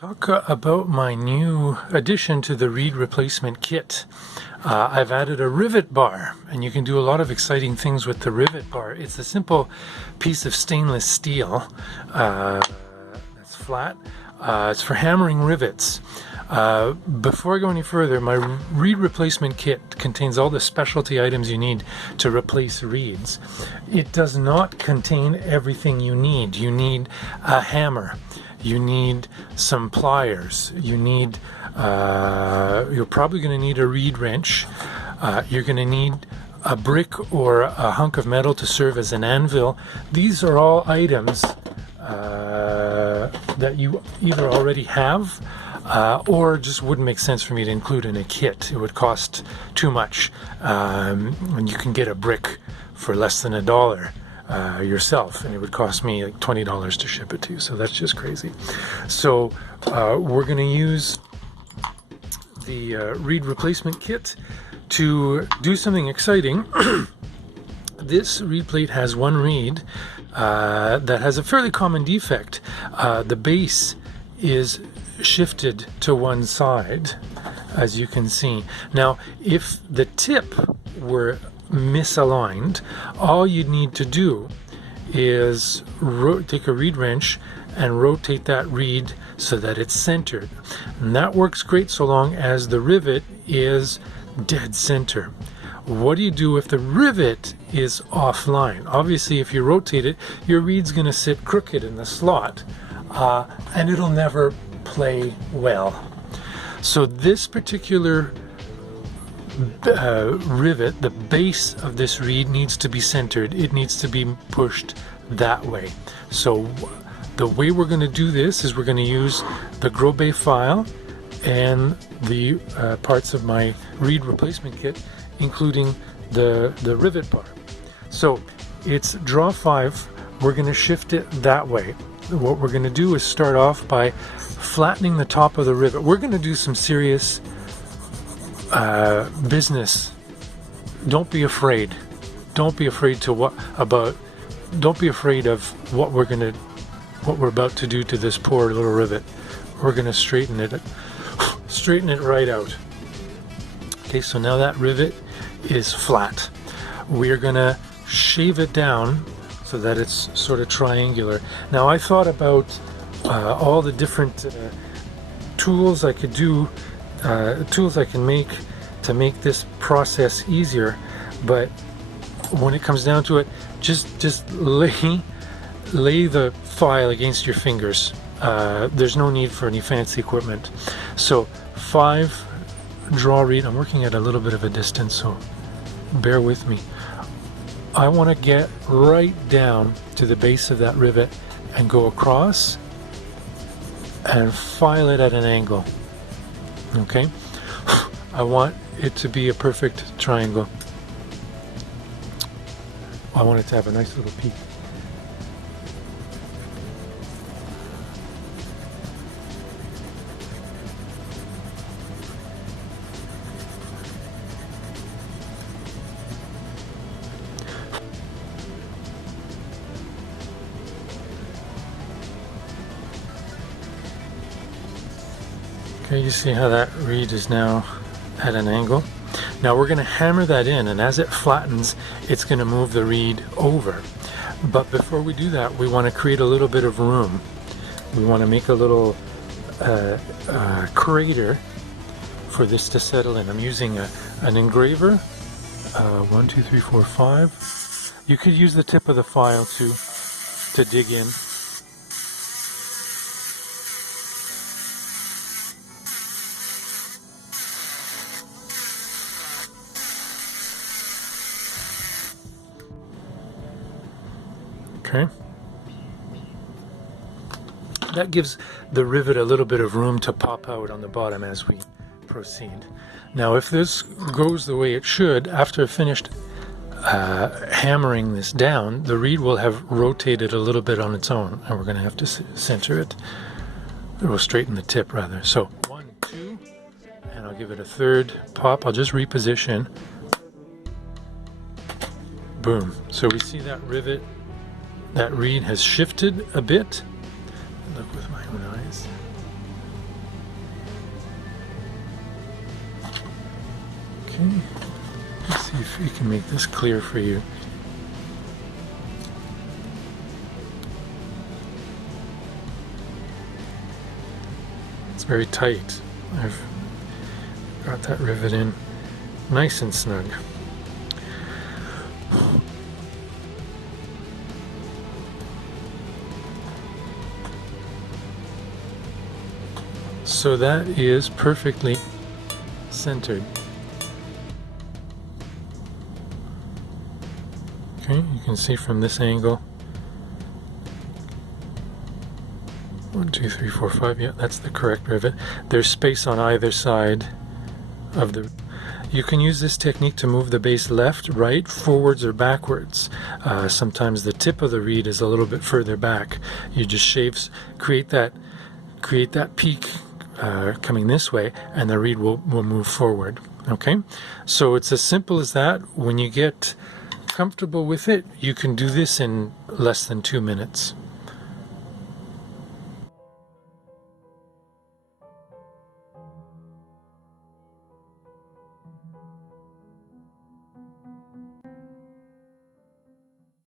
Talk about my new addition to the reed replacement kit. I've added a rivet bar, and you can do a lot of exciting things with the rivet bar. It's a simple piece of stainless steel that's flat. It's for hammering rivets. Before I go any further, my reed replacement kit contains all the specialty items you need to replace reeds. It does not contain everything you need. You need a hammer. You need some pliers. You need, you're probably going to need a reed wrench. You're going to need a brick or a hunk of metal to serve as an anvil. These are all items that you either already have or just wouldn't make sense for me to include in a kit. It would cost too much. And you can get a brick for less than $1. Yourself, and it would cost me like $20 to ship it to you, so that's just crazy. So we're going to use the reed replacement kit to do something exciting. This reed plate has one reed that has a fairly common defect. The base is shifted to one side, as you can see. Now, if the tip were misaligned, all you'd need to do is take a reed wrench and rotate that reed so that it's centered, and that works great so long as the rivet is dead center. What do you do if the rivet is offline? Obviously, if you rotate it, your reed's going to sit crooked in the slot, and it'll never play well. So this particular rivet, the base of this reed needs to be centered. It needs to be pushed that way. So the way we're going to do this is we're going to use the Grobet file and the parts of my reed replacement kit, including the rivet bar. So it's draw 5. We're going to shift it that way. What we're going to do is start off by flattening the top of the rivet. We're going to do some serious business. Don't be afraid. Don't be afraid don't be afraid of what we're about to do to this poor little rivet. We're going to straighten it right out. Okay, so now that rivet is flat. We're going to shave it down so that it's sort of triangular. Now, I thought about all the different tools I could do, tools I can make to make this process easier, but when it comes down to it, just lay the file against your fingers. There's no need for any fancy equipment. So 5 draw reed. I'm working at a little bit of a distance, so bear with me. I want to get right down to the base of that rivet and go across and file it at an angle. Okay, I want it to be a perfect triangle. I want it to have a nice little peak. Okay, you see how that reed is now at an angle. Now we're going to hammer that in, and as it flattens, it's going to move the reed over. But before we do that, we want to create a little bit of room. We want to make a little crater for this to settle in. I'm using an engraver, 1, 2, 3, 4, 5. You could use the tip of the file to dig in. Okay. That gives the rivet a little bit of room to pop out on the bottom as we proceed. Now, if this goes the way it should, after I've finished hammering this down, the reed will have rotated a little bit on its own, and we're going to have to center it. We'll straighten the tip rather. So 1, 2, and I'll give it a third pop. I'll just reposition. Boom. So we see that rivet. That reed has shifted a bit. Look with my own eyes. Okay, let's see if we can make this clear for you. It's very tight. I've got that rivet in nice and snug. So that is perfectly centered. Okay, you can see from this angle. 1, 2, 3, 4, 5. Yeah, that's the correct rivet. There's space on either side of the. You can use this technique to move the base left, right, forwards, or backwards. Sometimes the tip of the reed is a little bit further back. You just create that peak coming this way, and the reed will move forward. Okay, so it's as simple as that. When you get comfortable with it, you can do this in less than 2 minutes.